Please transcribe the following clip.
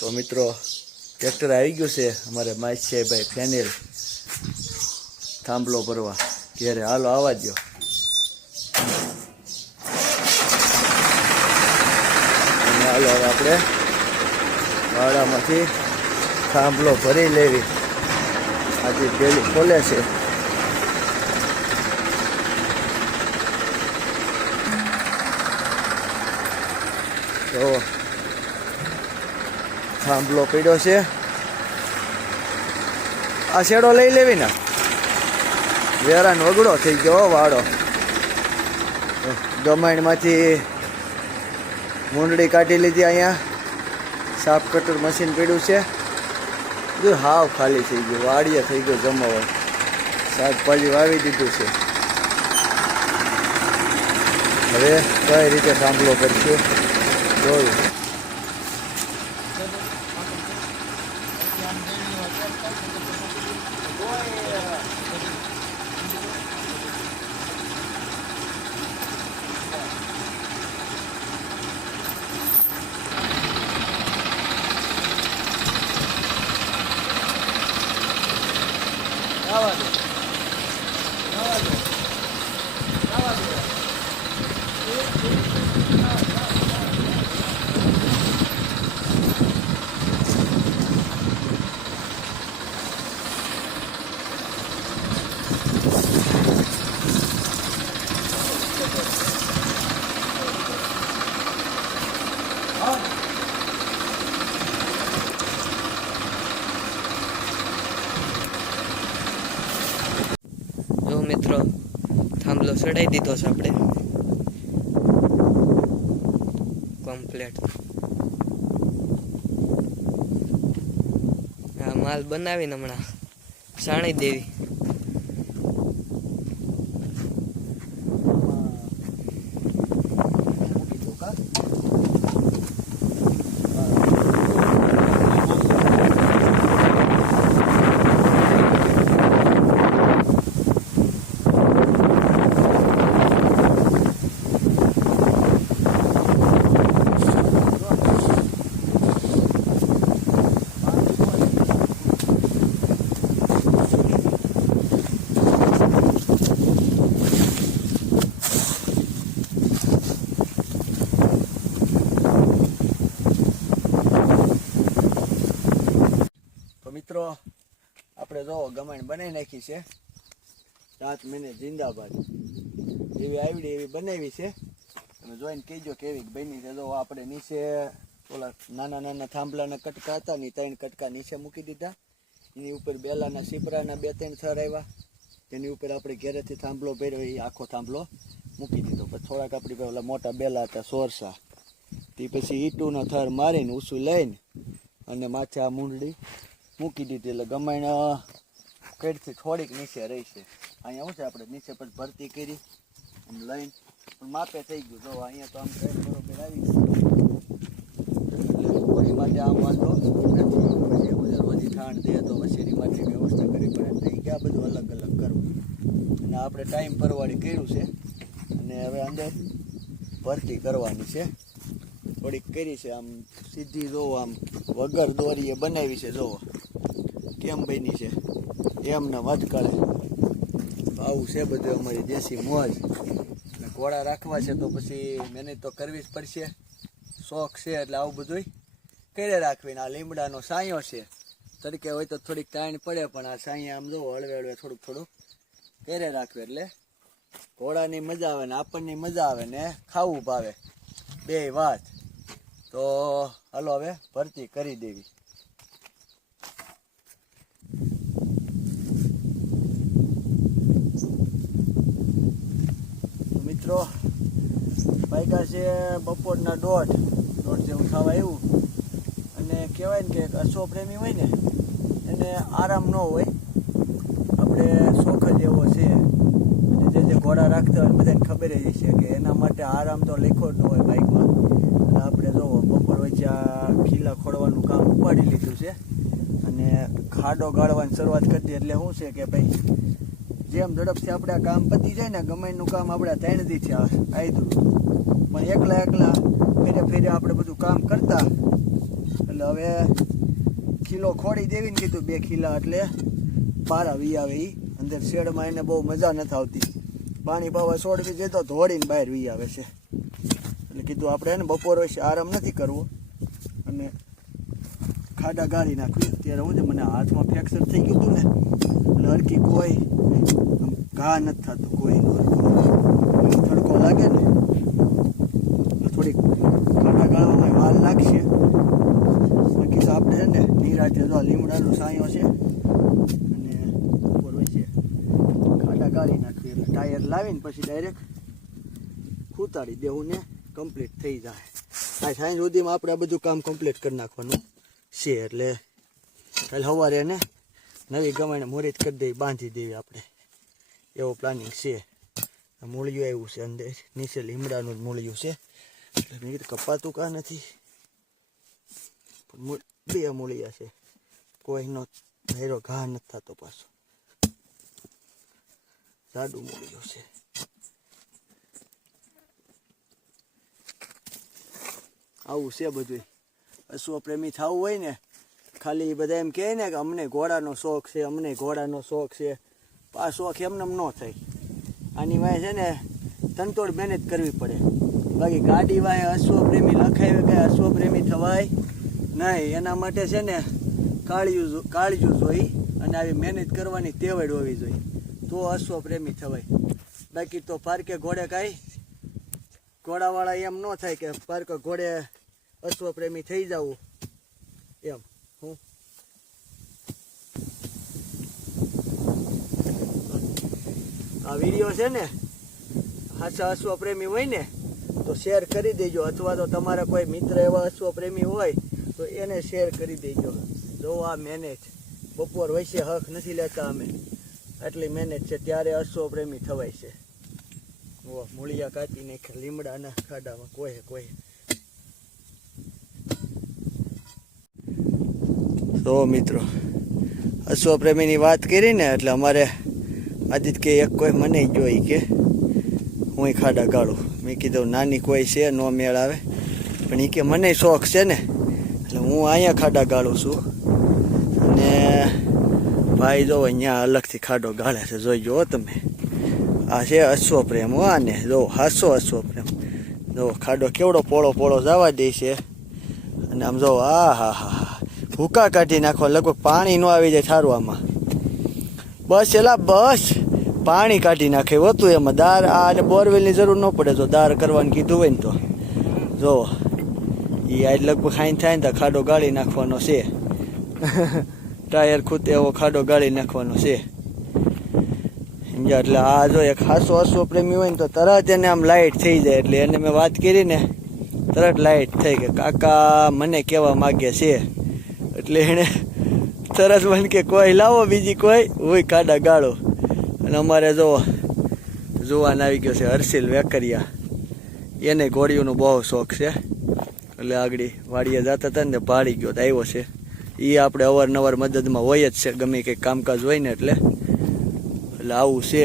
તો મિત્રો ટ્રેક્ટર આવી ગયું છે અમારે માસીભાઈ ફેનેલ થાંભલો ભરવા ઘેરે. હાલો આવવા દો. અને હાલો હવે આપણે વાડામાંથી થાંભલો ભરી લેવી. આજે પેલી ખોલે છે. તો થાંભલો પડ્યો છે. આ શેડો લઈ લેવી ને. વેરાન વગડો થઈ ગયો વાડો. ગમાણમાંથી મૂંડળી કાઢી લીધી. અહીંયા સાફ કટર મશીન પડ્યું છે. બધું હાવ ખાલી થઈ ગયું. વાડીએ થઈ ગયો જમાવટ. શાકભાજી વાવી દીધું છે. હવે કઈ રીતે થાંભલો કરશું જોયું. જો મિત્રો થાંભલો ચડાવી દીધો છે આપણે કમ્પ્લીટ. આ માલ બનાવીને હમણાં સાણી દેવી. મિત્રો આપણે જો ગમાણ બનાવી નાખી છે. 7 મહિને જિંદાબાદ એવી આવડી એવી બનાવી છે. તમે જોઈને કહેજો કેવી બની છે. જો આપણે નીચે ઓલા નાના નાના થાંભલાના કટકા હતા ને 3 કટકા નીચે મૂકી દીધા. એની ઉપર બેલાના સીપરાના 2-3 થર આવ્યા. એની ઉપર આપણે ઘેરેથી થાંભલો ભર્યો એ આખો થાંભલો મૂકી દીધો. પછી થોડાક આપણી ઓલા મોટા બેલા હતા સોરસા તે પછી ઈંટુના થર મારીને ઊંચું લઈને અને માથે આ મૂંડળી મૂકી દીધી. એટલે ગમાણ કઈથી થોડીક નીચે રહી છે. અહીંયા શું છે આપણે નીચે પછી ભરતી કરી આમ લઈને પણ માપે થઈ ગયું. જો અહીંયા તો આમ બરોબર આવી ગયું. એટલે કોરી માટે આમ વાંધો નથી. બધી ખાંડ દે તો પછી એની માટે વ્યવસ્થા કરવી પડે. થઈ ગયા બધું અલગ અલગ કરવું. અને આપણે ટાઈમ પરવાડી કર્યું છે. અને હવે અંદર ભરતી કરવાની છે. થોડીક કરી છે આમ સીધી જોવો આમ વગર દોરીએ બનાવી છે. જોવો કેમ બની છે એમને વધકળે. આવું છે બધું અમારી દેશી મોજ. અને ઘોડા રાખવા છે તો પછી મહેનત તો કરવી જ પડશે. શોખ છે એટલે આવું બધું કરે રાખવી. આ લીમડાનો સાંયો છે. તડકે હોય તો થોડીક તાણ પડે પણ આ સાંયા આમ જોવો હળવે હળવે થોડુંક થોડુંક કરે રાખવે એટલે ઘોડાની મજા આવે ને આપણની મજા આવે ને ખાવું ભાવે. બે વાત. તો હાલો હવે ભરતી કરી દેવી. મિત્રો વાગ્યા છે બપોરના 1:30 જેવું થવા આવ્યું. અને કહેવાય ને કે અશ્વ પ્રેમી હોય ને એને આરામ ન હોય. આપણે શોખ જ એવો છે. અને જે ઘોડા રાખતા હોય બધાને ખબર જ છે કે એના માટે આરામ તો લખો જ ન હોય બાઇકમાં. અને આપણે જોવો બપોર વચ્ચે આ ખીલા ખોડવાનું કામ ઉપાડી લીધું છે. અને ખાડો ગાળવાની શરૂઆત કરી હતી. એટલે શું છે કે ભાઈ જેમ ઝડપથી આપણે આ કામ પતી જાય ને ગમાઈનું કામ આપણે 3 દી છે આયદું. પણ એકલા ફેરે આપણે બધું કામ કરતા એટલે એટલે હવે ખીલો ખોડી દેવી ને કીધું 2 ખીલા એટલે પારા વી આવે એ અંદર શેડમાં એને બહુ મજા નથી આવતી પાણી પાવા છોડવી દે તો ધોડીને બહાર વી આવે છે એટલે કીધું આપણે એને બપોર વચ્ચે આરામ નથી કરવો અને ખાડા ગાળી નાખવી ત્યારે હું છે મને હાથમાં ફ્રેક્ચર થઈ ગયું હતું ને એટલે હરકી કોઈ ઘા નથી થતું કોઈનું તડકો લાગે ને થોડીક ખાડા ગાળવામાં વાર લાગશે બાકી તો આપણે છે ને નિરાતે જો લીમડાનો સાયો છે અને બપોર વચ્ચે ખાડા ગાળી નાખવી એટલે ટાયર લાવીને પછી ડાયરેક્ટ ઉતારી દેવું ને કમ્પ્લીટ થઈ જાય આ સાંજ સુધીમાં આપણે આ બધું કામ કમ્પ્લીટ કરી નાખવાનું છે એટલે કાલે સવારે એને નવી ગમાઈને મુહૂર્ત કરી દઈ બાંધી દેવી આપણે એવો પ્લાનિંગ છે મૂળિયું આવ્યું છે અંદર નીચે લીમડાનું જ મૂળિયું છે એટલે મેં કીધું કપાતું કાં નથી પણ 2 મૂળિયા છે કોઈનો હેરો ઘા નથી થતો પાછો જાડું મૂળિયું છે આવું છે બધું અશ્વ પ્રેમી થવું હોય ને ખાલી બધા એમ કહે ને કે અમને ઘોડાનો શોખ છે અમને ઘોડાનો શોખ છે આ શોખ એમને ન થાય આની વાય છે ને તનતોડ મહેનત કરવી પડે બાકી ગાડી વાય અશ્વ પ્રેમી લખાવે કે અશ્વ પ્રેમી થવાય નહીં એના માટે છે ને કાળજું જોઈ અને આવી મહેનત કરવાની ટેવડ હોવી જોઈએ તો અશ્વ પ્રેમી થવાય બાકી તો પાર્કે ઘોડે કાંઈ ઘોડાવાળા એમ ન થાય કે પાર્કે ઘોડે અશ્વ પ્રેમી થઈ જવું એમ હું આ વિડીયો છે ને હાચા અશ્વ પ્રેમી હોય ને તો શેર કરી દેજો અથવા તો તમારા કોઈ મિત્ર એવા અશ્વ પ્રેમી હોય તો એને શેર કરી દેજો જો આ મહેનત બપોર વચ્ચે હક નથી લેતા અમે આટલી મહેનત છે ત્યારે અશ્વ પ્રેમી થવાય છે મૂળિયા કાચી નાખે લીમડાના ખાડામાં કોઈ તો મિત્રો અશ્વ પ્રેમીની વાત કરી ને એટલે અમારે આદિત્ય કે એક કોઈ મને જોઈ કે હું ખાડા ગાળું મેં કીધું નાની કોઈ છે નો મેળ આવે પણ એ કે મને શોખ છે ને એટલે હું અહીંયા ખાડા ગાળું છું અને ભાઈ જો અહીંયા અલગથી ખાડો ગાળે છે જોઈ જુઓ તમે આ છે અશ્વ પ્રેમ આને જો હાસો અશ્વ પ્રેમ જો ખાડો કેવડો પોળો જવા દે છે અને આમ જો હા ભૂકા કાઢી નાખો લગભગ પાણી ન આવી જાય સારું આમાં બસ બસ પાણી કાઢી નાખે હોતું એમાં દાર અને બોરવેલની જરૂર ન પડે જો દાર કરવાનું કીધું હોય ને તો જો એ આજ લગભગ ખાઈને થાય ને તો ખાડો ગાળી નાખવાનો છે ટાયર ખૂતે એવો ખાડો ગાળી નાખવાનો છે એટલે આ જો એક ખાસો અશ્વ પ્રેમી હોય ને તો તરત એને આમ લાઇટ થઈ જાય એટલે એને મેં વાત કરી ને તરત લાઇટ થઈ કે કાકા મને કહેવા માગે છે એટલે એને તરત મને કે કોઈ લાવો બીજી કોઈ હોય ખાડા ગાળો અને અમારે જોવાન આવી ગયો છે હર્ષિલ વેકરિયા એને ઘોડીઓનો બહુ શોખ છે એટલે આગળ વાડીએ જતા હતા ને ભાળી ગયો તો આવ્યો છે એ આપણે અવારનવાર મદદમાં હોય જ છે ગમે કંઈક કામકાજ હોય ને એટલે આવું છે